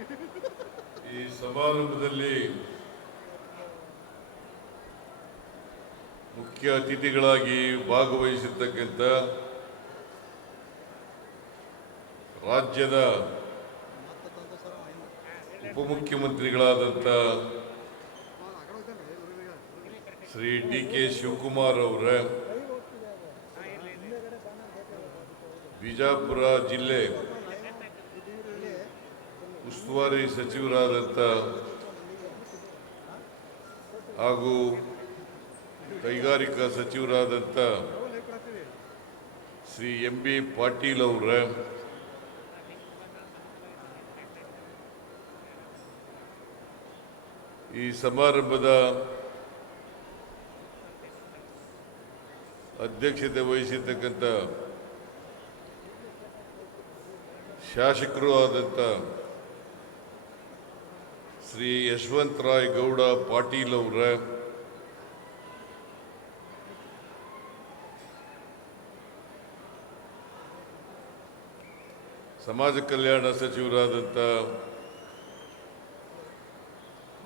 ಈ ಸಮಾರಂಭದಲ್ಲಿ ಮುಖ್ಯ ಅತಿಥಿಗಳಾಗಿ ಭಾಗವಹಿಸಿರ್ತಕ್ಕಂಥ ರಾಜ್ಯದ ಉಪಮುಖ್ಯಮಂತ್ರಿಗಳಾದಂಥ ಶ್ರೀ ಡಿ.ಕೆ. ಶಿವಕುಮಾರ್ ಅವರ, ಬಿಜಾಪುರ ಜಿಲ್ಲೆ ಉಸ್ತುವಾರಿ ಸಚಿವರಾದಂಥ ಹಾಗೂ ಕೈಗಾರಿಕಾ ಸಚಿವರಾದಂಥ ಶ್ರೀ ಎಂ.ಬಿ. ಪಾಟೀಲ್ ಅವರ, ಈ ಸಮಾರಂಭದ ಅಧ್ಯಕ್ಷತೆ ವಹಿಸಿರ್ತಕ್ಕಂಥ ಶಾಸಕರು ಆದಂಥ ಶ್ರೀ ಯಶವಂತರಾಯ ಗೌಡ ಪಾಟೀಲ್ ಅವರ, ಸಮಾಜ ಕಲ್ಯಾಣ ಸಚಿವರಾದಂಥ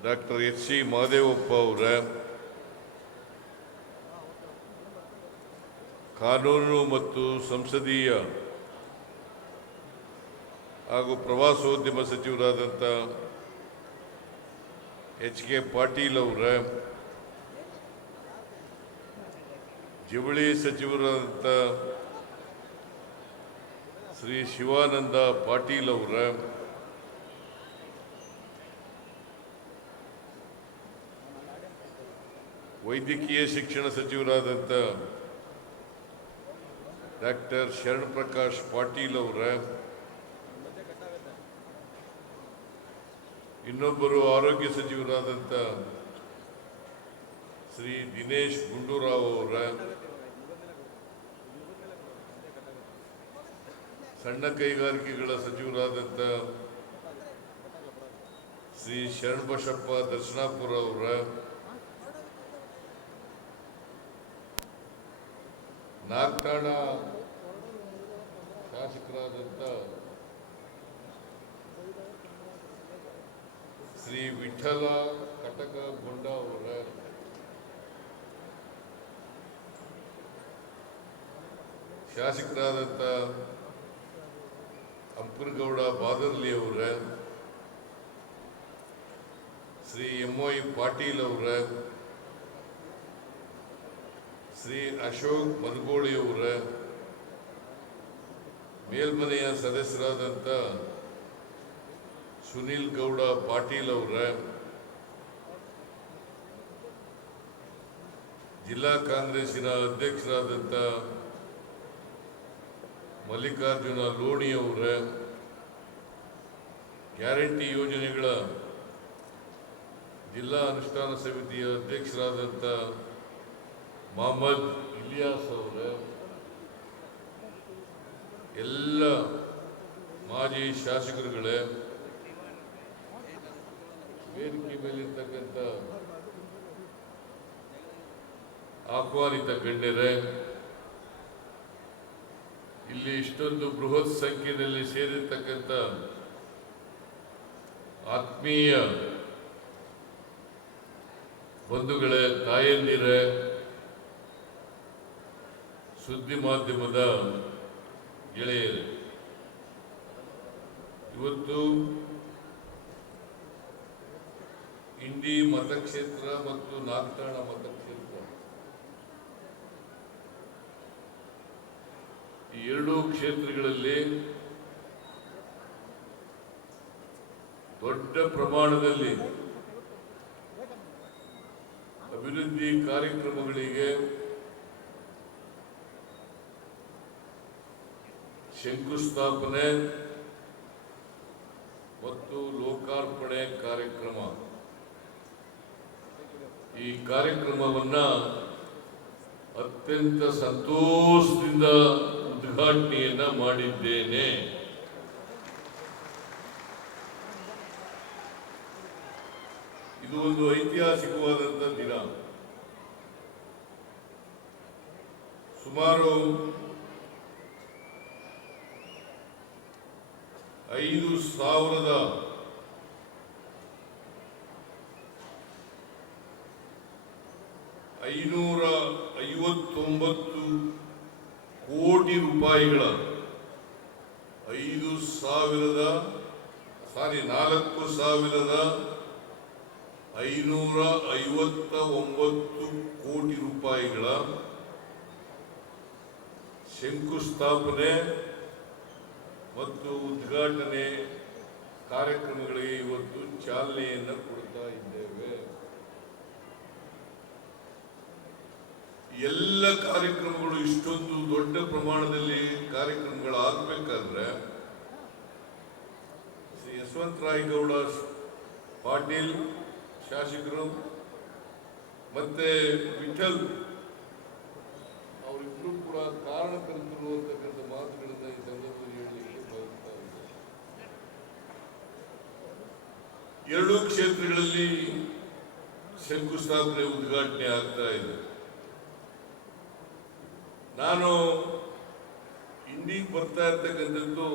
ಡಾಕ್ಟರ್ ಎಚ್.ಸಿ. ಮಹದೇವಪ್ಪ ಅವರ, ಕಾನೂನು ಮತ್ತು ಸಂಸದೀಯ ಹಾಗೂ ಪ್ರವಾಸೋದ್ಯಮ ಸಚಿವರಾದಂಥ ಎಚ್.ಕೆ. ಪಾಟೀಲ್ ಅವರ, ಜವಳಿ ಸಚಿವರಾದಂಥ ಶ್ರೀ ಶಿವಾನಂದ ಪಾಟೀಲ್ ಅವರ, ವೈದ್ಯಕೀಯ ಶಿಕ್ಷಣ ಸಚಿವರಾದಂಥ ಡಾಕ್ಟರ್ ಶರಣ್ ಪ್ರಕಾಶ್ ಪಾಟೀಲ್ ಅವರ, ಇನ್ನೊಬ್ಬರು ಆರೋಗ್ಯ ಸಚಿವರಾದಂಥ ಶ್ರೀ ದಿನೇಶ್ ಗುಂಡೂರಾವ್ ಅವರ, ಸಣ್ಣ ಕೈಗಾರಿಕೆಗಳ ಸಚಿವರಾದಂಥ ಶ್ರೀ ಶರಣಬಸಪ್ಪ ದರ್ಶನಾಪುರ ಅವರ, ನಾಗಠಾಣ ಶಾಸಕರಾದಂಥ ಶ್ರೀ ವಿಠಲ ಕಟಕಗೊಂಡ ಅವರ, ಶಾಸಕರಾದಂಥ ಅಂಪನಗೌಡ ಬಾದರ್ಲಿ ಅವರ, ಶ್ರೀ ಎಂ.ವೈ. ಪಾಟೀಲ್ ಅವರ, ಶ್ರೀ ಅಶೋಕ್ ಮನಗೋಳಿ ಅವರ, ಮೇಲ್ಮನೆಯ ಸದಸ್ಯರಾದಂಥ ಸುನಿಲ್ ಗೌಡ ಪಾಟೀಲ್ ಅವರ, ಜಿಲ್ಲಾ ಕಾಂಗ್ರೆಸ್ಸಿನ ಅಧ್ಯಕ್ಷರಾದಂಥ ಮಲ್ಲಿಕಾರ್ಜುನ ಲೋಣಿ ಅವರ, ಗ್ಯಾರಂಟಿ ಯೋಜನೆಗಳ ಜಿಲ್ಲಾ ಅನುಷ್ಠಾನ ಸಮಿತಿಯ ಅಧ್ಯಕ್ಷರಾದಂಥ ಮೊಹಮ್ಮದ್ ಇಲಿಯಾಸ್ ಅವರ, ಎಲ್ಲ ಮಾಜಿ ಶಾಸಕರುಗಳೇ, ವೇದಿಕೆ ಮೇಲಿರ್ತಕ್ಕಂಥ ಆಹ್ವಾನಿತ ಗಣ್ಯರೇ, ಇಲ್ಲಿ ಇಷ್ಟೊಂದು ಬೃಹತ್ ಸಂಖ್ಯೆಯಲ್ಲಿ ಸೇರಿರ್ತಕ್ಕಂಥ ಆತ್ಮೀಯ ಬಂಧುಗಳೇ, ತಾಯಂದಿರೇ, ಸುದ್ದಿ ಮಾಧ್ಯಮದ ಗೆಳೆಯರೇ, ಇವತ್ತು ಇಂಡಿ ಮತಕ್ಷೇತ್ರ ಮತ್ತು ನಾಗಠಾಣ ಮತಕ್ಷೇತ್ರ ಈ ಎರಡೂ ಕ್ಷೇತ್ರಗಳಲ್ಲಿ ದೊಡ್ಡ ಪ್ರಮಾಣದಲ್ಲಿ ಅಭಿವೃದ್ಧಿ ಕಾರ್ಯಕ್ರಮಗಳಿಗೆ ಶಂಕುಸ್ಥಾಪನೆ ಮತ್ತು ಲೋಕಾರ್ಪಣೆ ಕಾರ್ಯಕ್ರಮ. ಈ ಕಾರ್ಯಕ್ರಮವನ್ನ ಅತ್ಯಂತ ಸಂತೋಷದಿಂದ ಉದ್ಘಾಟನೆಯನ್ನ ಮಾಡಿದ್ದೇನೆ. ಇದು ಒಂದು ಐತಿಹಾಸಿಕವಾದಂಥ ದಿನ. ಸುಮಾರು 5,000 559 ಕೋಟಿ ರೂಪಾಯಿಗಳ 4,559 ಕೋಟಿ ರೂಪಾಯಿಗಳ ಶಂಕುಸ್ಥಾಪನೆ ಮತ್ತು ಉದ್ಘಾಟನೆ ಕಾರ್ಯಕ್ರಮಗಳಿಗೆ ಇವತ್ತು ಚಾಲನೆಯನ್ನು ಕೊಡ್ತಾ ಇದ್ದೇವೆ. ಎಲ್ಲ ಕಾರ್ಯಕ್ರಮಗಳು ಇಷ್ಟೊಂದು ದೊಡ್ಡ ಪ್ರಮಾಣದಲ್ಲಿ ಕಾರ್ಯಕ್ರಮಗಳಾಗಬೇಕಾದ್ರೆ ಶ್ರೀ ಯಶವಂತರಾಯಗೌಡ ಪಾಟೀಲ್ ಶಾಸಕರು ಮತ್ತೆ ವಿಠಲ್ ಅವರಿಬ್ಬರು ಕೂಡ ಕಾರಣಕರ್ತರು ಅಂತಕ್ಕಂಥ ಮಾತುಗಳಿಂದ ಈ ಸಂದರ್ಭದಲ್ಲಿ ಹೇಳಲಿಕ್ಕೆ ಬಯಸ್ತಾ ಇದ್ದಾರೆ. ಎರಡೂ ಕ್ಷೇತ್ರಗಳಲ್ಲಿ ಶಂಕುಸ್ಥಾಪನೆ ಉದ್ಘಾಟನೆ ಆಗ್ತಾ ಇದೆ. ನಾನು ಇಂಡಿಗೆ ಬರ್ತಾ ಇರ್ತಕ್ಕಂಥದ್ದು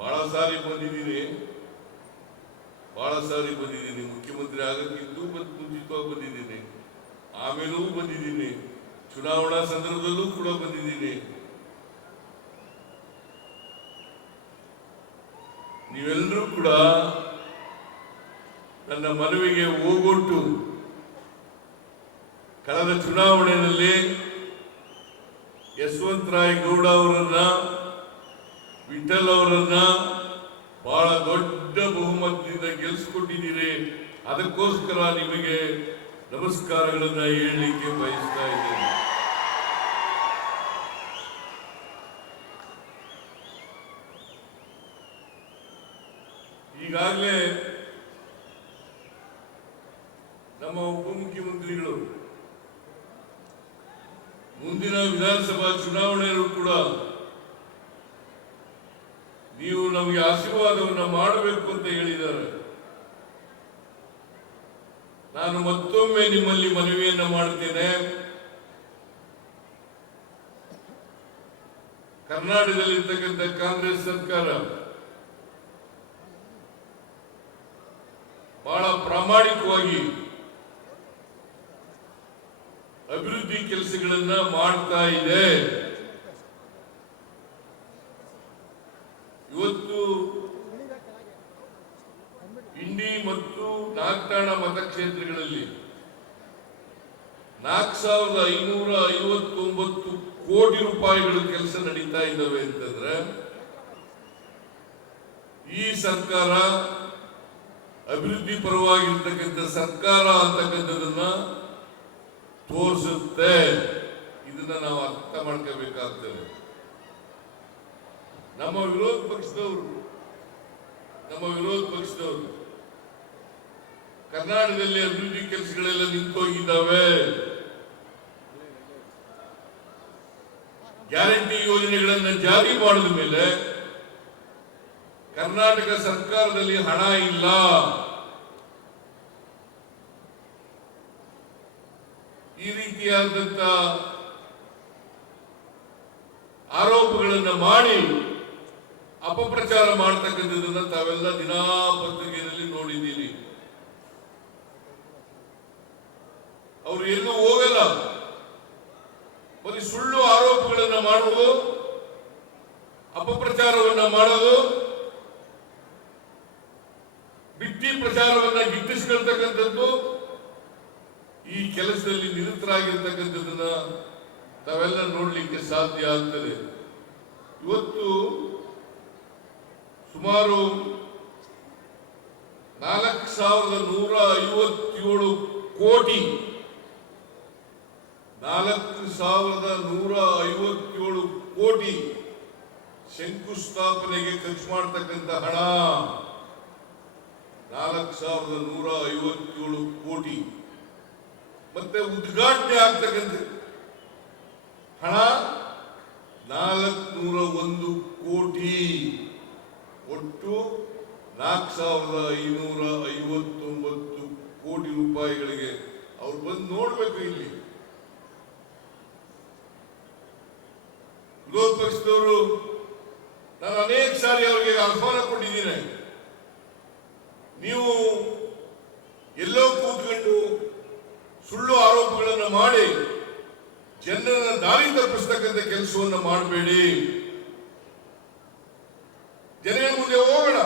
ಬಹಳ ಸಾರಿ ಬಂದಿದ್ದೀನಿ. ಮುಖ್ಯಮಂತ್ರಿ ಆಗಕ್ಕಿಂತ ಮುಂಚಿತವಾಗಿ ಬಂದಿದ್ದೀನಿ, ಆಮೇಲೂ ಬಂದಿದ್ದೀನಿ, ಚುನಾವಣಾ ಸಂದರ್ಭದಲ್ಲೂ ಕೂಡ ಬಂದಿದ್ದೀನಿ. ನೀವೆಲ್ಲರೂ ಕೂಡ ನನ್ನ ಮನವಿಗೆ ಹೋಗೊಟ್ಟು ಕಳೆದ ಚುನಾವಣೆಯಲ್ಲಿ ಯಶವಂತರಾಯಗೌಡ ಅವರನ್ನ, ವಿಠಲ್ ಅವರನ್ನ ಬಹಳ ದೊಡ್ಡ ಬಹುಮತದಿಂದ ಗೆಲ್ಲಿಸಿಕೊಟ್ಟಿದ್ದೀರಿ. ಅದಕ್ಕೋಸ್ಕರ ನಿಮಗೆ ನಮಸ್ಕಾರಗಳನ್ನ ಹೇಳಲಿಕ್ಕೆ ಬಯಸ್ತಾ ಇದ್ದೇನೆ. ಈಗಾಗಲೇ ನಮ್ಮ ಉಪಮುಖ್ಯಮಂತ್ರಿಗಳು ಮುಂದಿನ ವಿಧಾನಸಭಾ ಚುನಾವಣೆಯಲ್ಲೂ ಕೂಡ ನೀವು ನಮಗೆ ಆಶೀರ್ವಾದವನ್ನ ಮಾಡಬೇಕು ಅಂತ ಹೇಳಿದ್ದಾರೆ. ನಾನು ಮತ್ತೊಮ್ಮೆ ನಿಮ್ಮಲ್ಲಿ ಮನವಿಯನ್ನ ಮಾಡುತ್ತೇನೆ. ಕರ್ನಾಟಕದಲ್ಲಿರ್ತಕ್ಕಂಥ ಕಾಂಗ್ರೆಸ್ ಸರ್ಕಾರ ಬಹಳ ಪ್ರಾಮಾಣಿಕವಾಗಿ ಅಭಿವೃದ್ಧಿ ಕೆಲಸಗಳನ್ನ ಮಾಡ್ತಾ ಇದೆ. ಇವತ್ತು ಇಂಡಿ ಮತ್ತು ನಾಗಠಾಣ ಮತಕ್ಷೇತ್ರಗಳಲ್ಲಿ 4,559 ಕೋಟಿ ರೂಪಾಯಿಗಳು ಕೆಲಸ ನಡೀತಾ ಇದ್ದಾವೆ ಅಂತಂದ್ರೆ ಈ ಸರ್ಕಾರ ಅಭಿವೃದ್ಧಿ ಪರವಾಗಿರ್ತಕ್ಕಂಥ ಸರ್ಕಾರ ಅಂತಕ್ಕಂಥದನ್ನ ತೋರಿಸುತ್ತೆ. ಇದನ್ನ ನಾವು ಅರ್ಥ ಮಾಡ್ಕೋಬೇಕಾಗ್ತದೆ. ನಮ್ಮ ವಿರೋಧ ಪಕ್ಷದವರು ಕರ್ನಾಟಕದಲ್ಲಿ ಅಭಿವೃದ್ಧಿ ಕೆಲಸಗಳೆಲ್ಲ ನಿಂತೋಗಿದ್ದಾವೆ. ಗ್ಯಾರಂಟಿ ಯೋಜನೆಗಳನ್ನು ಜಾರಿ ಮಾಡಿದ ಮೇಲೆ ಕರ್ನಾಟಕ ಸರ್ಕಾರದಲ್ಲಿ ಹಣ ಇಲ್ಲ. ಈ ರೀತಿಯಾದಂತ ಆರೋಪಗಳನ್ನು ಮಾಡಿ ಅಪಪ್ರಚಾರ ಮಾಡ್ತಕ್ಕಂಥದ್ದನ್ನ ತಾವೆಲ್ಲ ದಿನಪತ್ರಿಕೆಯಲ್ಲಿ ನೋಡಿದ್ದೀರಿ. ಅವರು ಎಲ್ಲೂ ಹೋಗಲ್ಲ, ಬರೀ ಸುಳ್ಳು ಆರೋಪಗಳನ್ನ ಮಾಡುವುದು, ಅಪಪ್ರಚಾರವನ್ನ ಮಾಡೋದು, ಬಿಟ್ಟಿ ಪ್ರಚಾರವನ್ನ ಗಿಟ್ಟಿಸ್ಕೊಳ್ತಕ್ಕಂಥದ್ದು, ಈ ಕೆಲಸದಲ್ಲಿ ನಿರತರಾಗಿರ್ತಕ್ಕಂಥದ್ದನ್ನ ತಾವೆಲ್ಲ ನೋಡ್ಲಿಕ್ಕೆ ಸಾಧ್ಯ ಆಗ್ತದೆ. ಇವತ್ತು ಸುಮಾರು 4,157 ಕೋಟಿ 4,157 ಕೋಟಿ ಶಂಕುಸ್ಥಾಪನೆಗೆ ಖರ್ಚು ಮಾಡತಕ್ಕಂಥ ಹಣ 4,157 ಕೋಟಿ. ಮತ್ತೆ ಉದ್ಘಾಟನೆ ಆಗ್ತಕ್ಕಂಥ ಹಣ 401 ಕೋಟಿ. ಒಟ್ಟು 4,559 ಕೋಟಿ ರೂಪಾಯಿಗಳಿಗೆ ಅವ್ರು ಬಂದು ನೋಡ್ಬೇಕು. ಇಲ್ಲಿ ವಿರೋಧ ಪಕ್ಷದವರು ನಾನು ಅನೇಕ ಸಾರಿ ಅವರಿಗೆ ಆಹ್ವಾನ ಕೊಟ್ಟಿದ್ದೀನಿ. ನೀವು ಎಲ್ಲೋ ಕೂತ್ಕೊಂಡು ಸುಳ್ಳು ಅಂತಕ್ಕಂಥ ಕೆಲಸವನ್ನ ಮಾಡಬೇಡಿ. ಜನರ ಮುಂದೆ ಹೋಗೋಣ,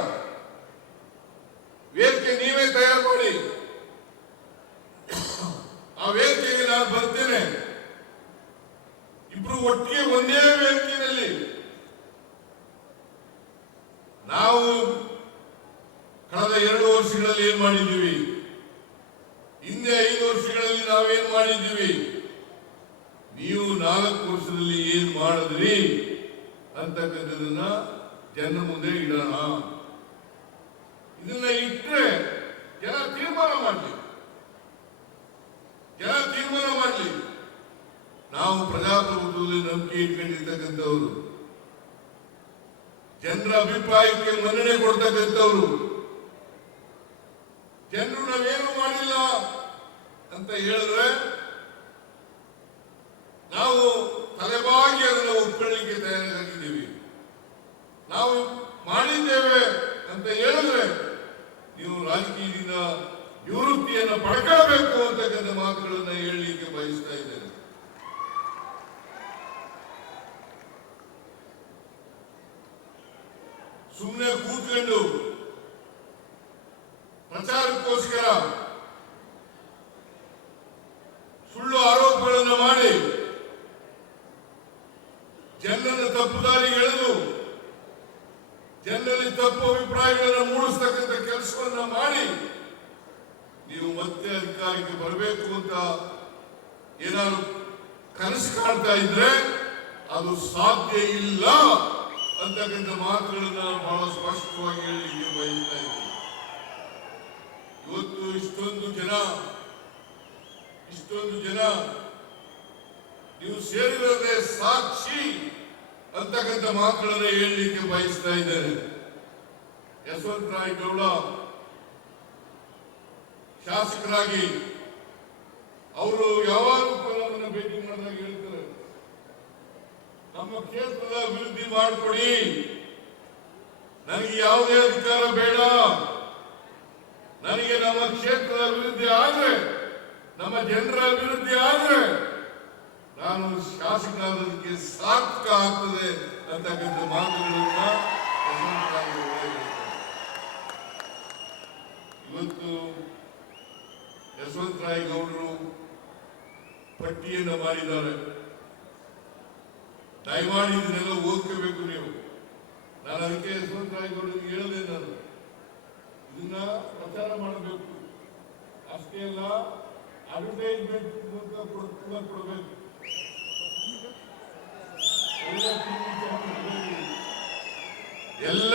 ವೇದಿಕೆ ನೀವೇ ತಯಾರು ಮಾಡಿ, ಆ ವೇದಿಕೆಗೆ ನಾನು ಬರ್ತೇನೆ. ಇಬ್ರು ಒಟ್ಟಿಗೆ ಒಂದೇ ವೇದಿಕೆಯಲ್ಲಿ ನಾವು ಕಳೆದ 2 ವರ್ಷಗಳಲ್ಲಿ ಏನ್ ಮಾಡಿದ್ದೀವಿ, ಹಿಂದೆ 5 ವರ್ಷಗಳಲ್ಲಿ ನಾವೇನ್ ಮಾಡಿದ್ದೀವಿ, ನೀವು 4 ವರ್ಷದಲ್ಲಿ ಏನ್ ಮಾಡಿದ್ರಿ ಅಂತಕ್ಕಂಥದನ್ನ ಜನರ ಮುಂದೆ ಇಡೋಣ. ಇದನ್ನ ಇಟ್ಟರೆ ಜನ ತೀರ್ಮಾನ ಮಾಡಲಿ. ನಾವು ಪ್ರಜಾಪ್ರಭುತ್ವದಲ್ಲಿ ನಂಬಿಕೆ ಇಟ್ಕೊಂಡಿರ್ತಕ್ಕಂಥವ್ರು, ಜನರ ಅಭಿಪ್ರಾಯಕ್ಕೆ ಮನ್ನಣೆ ಕೊಡ್ತಕ್ಕಂಥವ್ರು. ಜನರು ನಾವೇನು ಮಾಡಿಲ್ಲ ಅಂತ ಹೇಳಿದ್ರೆ ನಾವು ತಲೆಬಾಗಿ ಅದನ್ನು ಒಪ್ಕೊಳ್ಳಿಕ್ಕೆ ತಯಾರಾಗಿದ್ದೀವಿ. ನಾವು ಮಾಡಿದ್ದೇವೆ ಅಂತ ಹೇಳಿದ್ರೆ ನೀವು ರಾಜಕೀಯದಿಂದ ನಿವೃತ್ತಿಯನ್ನು ಪಡ್ಕೊಳ್ಬೇಕು ಅಂತಕ್ಕಂಥ ಮಾತುಗಳನ್ನು ಹೇಳಲಿಕ್ಕೆ ಬಯಸ್ತಾ ಇದ್ದೇನೆ. ಸುಮ್ಮನೆ ಕೂತ್ಕೊಂಡು ಪ್ರಚಾರಕ್ಕೋಸ್ಕರ ಸುಳ್ಳು ಆರೋಪಗಳನ್ನು ಮಾಡಿ ಜನರನ್ನು ತಪ್ಪು ದಾರಿಗೆ ಎಳೆದು ಜನರಲ್ಲಿ ತಪ್ಪು ಅಭಿಪ್ರಾಯಗಳನ್ನು ಮೂಡಿಸ್ತಕ್ಕಂಥ ಕೆಲಸವನ್ನ ಮಾಡಿ ನೀವು ಮತ್ತೆ ಅಧಿಕಾರಕ್ಕೆ ಬರಬೇಕು ಅಂತ ಏನಾದ್ರು ಕನಸು ಕಾಣ್ತಾ ಇದ್ರೆ ಅದು ಸಾಧ್ಯ ಇಲ್ಲ ಅಂತಕ್ಕಂಥ ಮಾತುಗಳನ್ನ ಬಹಳ ಸ್ಪಷ್ಟವಾಗಿ ಹೇಳಲಿಕ್ಕೆ ಬಯಸ್ತಾ ಇದ್ದೀನಿ. ಇವತ್ತು ಇಷ್ಟೊಂದು ಜನ ನೀವು ಸೇರಿರೋದೇ ಸಾಕ್ಷಿ ಅಂತಕ್ಕಂಥ ಮಾತುಗಳನ್ನು ಹೇಳಲಿಕ್ಕೆ ಬಯಸ್ತಾ ಇದ್ದೇನೆ. ಯಶವಂತರಾಯ ಗೌಡ ಶಾಸಕರಾಗಿ ಅವರು ಯಾವಾಗಲೂ ನಮ್ಮನ್ನು ಭೇಟಿ ಮಾಡಿದಾಗ ಹೇಳ್ತಾರೆ, ನಮ್ಮ ಕ್ಷೇತ್ರದ ಅಭಿವೃದ್ಧಿ ಮಾಡಿಕೊಡಿ, ನನಗೆ ಯಾವುದೇ ಅಧಿಕಾರ ಬೇಡ, ನನಗೆ ನಮ್ಮ ಕ್ಷೇತ್ರದ ಅಭಿವೃದ್ಧಿ ಆದ್ರೆ, ನಮ್ಮ ಜನರ ಅಭಿವೃದ್ಧಿ ಆದ್ರೆ ನಾನು ಶಾಸಕರಾದಕ್ಕೆ ಸಾರ್ಥಕ ಆಗ್ತದೆ ಅಂತಕ್ಕಂಥ ಮಾತುಗಳನ್ನ ಇವತ್ತು ಯಶವಂತರಾಯ ಗೌಡರು ಪಟ್ಟಿಯನ್ನು ಮಾಡಿದ್ದಾರೆ. ದಯಮಾಡಿ ಇದನ್ನೆಲ್ಲ ಓದ್ಕೋಬೇಕು ನೀವು. ನಾನು ಅದಕ್ಕೆ ಯಶವಂತರಾಯ ಗೌಡರಿಗೆ ಹೇಳಿದೆ, ನಾನು ಇದನ್ನ ಪ್ರಚಾರ ಮಾಡಬೇಕು, ಅಷ್ಟೇ ಅಲ್ಲ ಅಡ್ವರ್ಟೈಸ್ಮೆಂಟ್ ಮೂಲಕ ಕೂಡ ಕೊಡಬೇಕು. ಎಲ್ಲ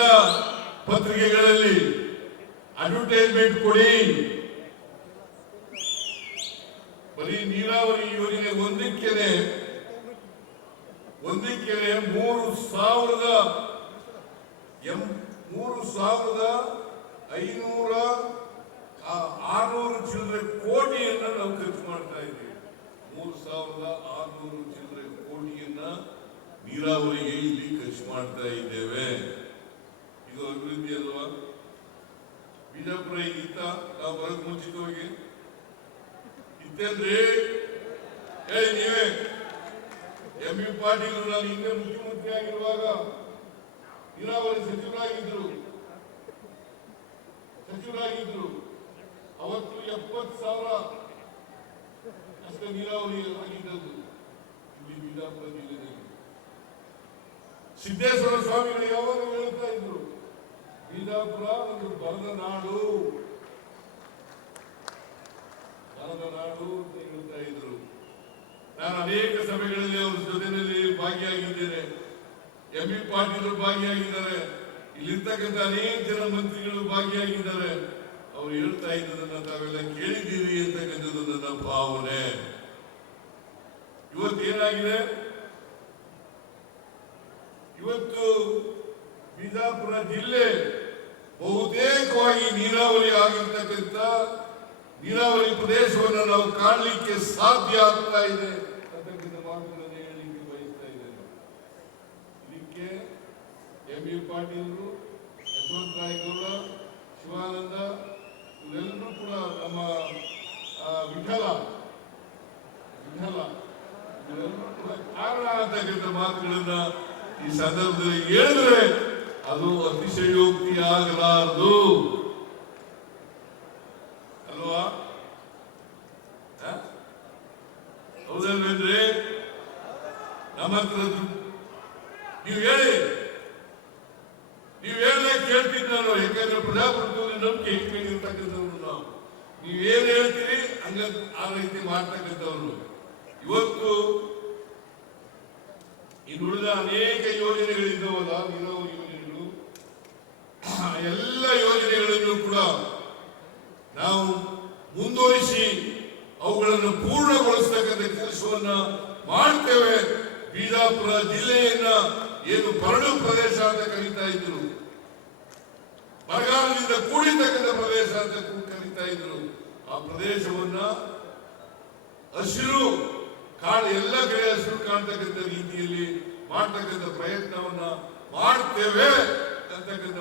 ಪತ್ರಿಕೆಗಳಲ್ಲಿ ಅಡ್ವರ್ಟೈಸ್ಮೆಂಟ್ ಕೊಡಿ. ಬರೀ ನೀರಾವರಿ ಯೋಜನೆ ಒಂದಕ್ಕೆ 3,600 ಚಿಲ್ಲರೆ ಕೋಟಿಯನ್ನ ನಾವು ಖರ್ಚು ಮಾಡ್ತಾ ಇದ್ದೀವಿ. 3,600 ಚಿಲ್ಲರೆ ಕೋಟಿಯನ್ನ ನೀರಾವರಿಗೆ ಇಲ್ಲಿ ಖರ್ಚು ಮಾಡ್ತಾ ಇದ್ದೇವೆ. ಇದು ಅಭಿವೃದ್ಧಿ ಅಲ್ವಾ? ಬಿಜಾಪುರ ಇತ್ತ ನಾವು ಬರೋಕ್ ಮುಂಚಿತವಾಗಿ ಇತ್ತೇನ್ರಿ? ಹೇಳಿ ನೀವೇ. ಎಂ.ಬಿ. ಪಾಟೀಲ್ ನಾನು ಹಿಂದೆ ಮುಖ್ಯಮಂತ್ರಿ ಆಗಿರುವಾಗ ನೀರಾವರಿ ಸಚಿವರಾಗಿದ್ರು. ಅವತ್ತು 70,000 ಅಷ್ಟೇ ನೀರಾವರಿ ಆಗಿದ್ದದ್ದು ಇಲ್ಲಿ ಬಿಜಾಪುರ ಜಿಲ್ಲೆಯಲ್ಲಿ. ಸಿದ್ದೇಶ್ವರ ಸ್ವಾಮಿಗಳು ಯಾವಾಗ ಹೇಳ್ತಾ ಇದ್ರು, ಬಿಜಾಪುರ ಒಂದು ಬರದ ನಾಡು ಅಂತ ಹೇಳ್ತಾ ಇದ್ರು. ನಾನು ಅನೇಕ ಸಭೆಗಳಲ್ಲಿ ಅವ್ರ ಜೊತೆಯಲ್ಲಿ ಭಾಗಿಯಾಗಿದ್ದೇನೆ. ಎಂ.ಬಿ. ಪಾಟೀಲ್ ಭಾಗಿಯಾಗಿದ್ದಾರೆ, ಇಲ್ಲಿರ್ತಕ್ಕಂಥ ಅನೇಕ ಜನ ಮಂತ್ರಿಗಳು ಭಾಗಿಯಾಗಿದ್ದಾರೆ. ಅವ್ರು ಹೇಳ್ತಾ ಇದ್ದದನ್ನ ತಾವೆಲ್ಲ ಕೇಳಿದ್ದೀರಿ ಅಂತಕ್ಕಂಥದ್ದು ನನ್ನ ಭಾವನೆ. ಇವತ್ತೇನಾಗಿದೆ, ಇವತ್ತು ಬಿಜಾಪುರ ಜಿಲ್ಲೆ ಬಹುತೇಕವಾಗಿ ನೀರಾವರಿ ಆಗಿರ್ತಕ್ಕಂಥ ನೀರಾವರಿ ಪ್ರದೇಶವನ್ನು ನಾವು ಕಾಣಲಿಕ್ಕೆ ಸಾಧ್ಯ ಆಗ್ತಾ ಇದೆ ಅಂತಕ್ಕಂಥ ಮಾತುಗಳನ್ನು ಹೇಳಲಿಕ್ಕೆ ಬಯಸ್ತಾ ಇದ್ದೇನೆ. ಇದಕ್ಕೆ ಎಂ.ಬಿ. ಪಾಟೀಲರು, ಯಶವಂತರಾಯ ಗೌಡ, ಶಿವಾನಂದ ಇವರೆಲ್ಲರೂ ಕೂಡ ನಮ್ಮ ವಿಠಲ ಕಾರಣ ಅಂತಕ್ಕಂಥ ಮಾತುಗಳನ್ನ ಈ ಸಂದರ್ಭದಲ್ಲಿ ಹೇಳಿದ್ರೆ ಅದು ಅತಿಶಯೋಕ್ತಿ ಆಗಲಾರದು ಅಲ್ವಾ? ಹೌದಲ್ವೇನ್ರಿ? ನಮ್ಮ ಹತ್ರ ನೀವು ಹೇಳಲೇ ಕೇಳ್ತೀನಿ ನಾನು. ಯಾಕಂದ್ರೆ ಪ್ರಜಾಪ್ರಭುತ್ವದಲ್ಲಿ ನಂಬಿಕೆ ಇಟ್ಕೊಂಡಿರ್ತಕ್ಕಂಥವ್ರು ನಾವು. ನೀವೇನ್ ಹೇಳ್ತೀರಿ ಹಂಗ ಆ ರೀತಿ ಮಾಡ್ತಕ್ಕಂಥವ್ರು. ಇವತ್ತು ಇನ್ನುಳಿದ ಅನೇಕ ಯೋಜನೆಗಳಿದ್ದಾವಲ್ಲ, ನೀರಾವರಿ ಯೋಜನೆಗಳು, ಎಲ್ಲ ಯೋಜನೆಗಳನ್ನು ಕೂಡ ನಾವು ಮುಂದುವರಿಸಿ ಅವುಗಳನ್ನು ಪೂರ್ಣಗೊಳಿಸತಕ್ಕಂಥ ಕೆಲಸವನ್ನ ಮಾಡ್ತೇವೆ. ಬಿಜಾಪುರ ಜಿಲ್ಲೆಯನ್ನ ಏನು ಬರಡು ಪ್ರದೇಶ ಅಂತ ಕರೀತಾ ಇದ್ರು, ಬರಗಾಲದಿಂದ ಕೂಡಿರ್ತಕ್ಕಂಥ ಪ್ರದೇಶ ಅಂತ ಕರೀತಾ ಇದ್ರು, ಆ ಪ್ರದೇಶವನ್ನ ಹಸಿರು ಎಲ್ಲ ಕಡೆ ಹಸಿರು ಕಾಣ್ತಕ್ಕಂಥ ರೀತಿಯಲ್ಲಿ ಮಾಡ್ತಕ್ಕಂಥ ಪ್ರಯತ್ನವನ್ನ ಮಾಡ್ತೇವೆ ಅಂತಕ್ಕಂಥ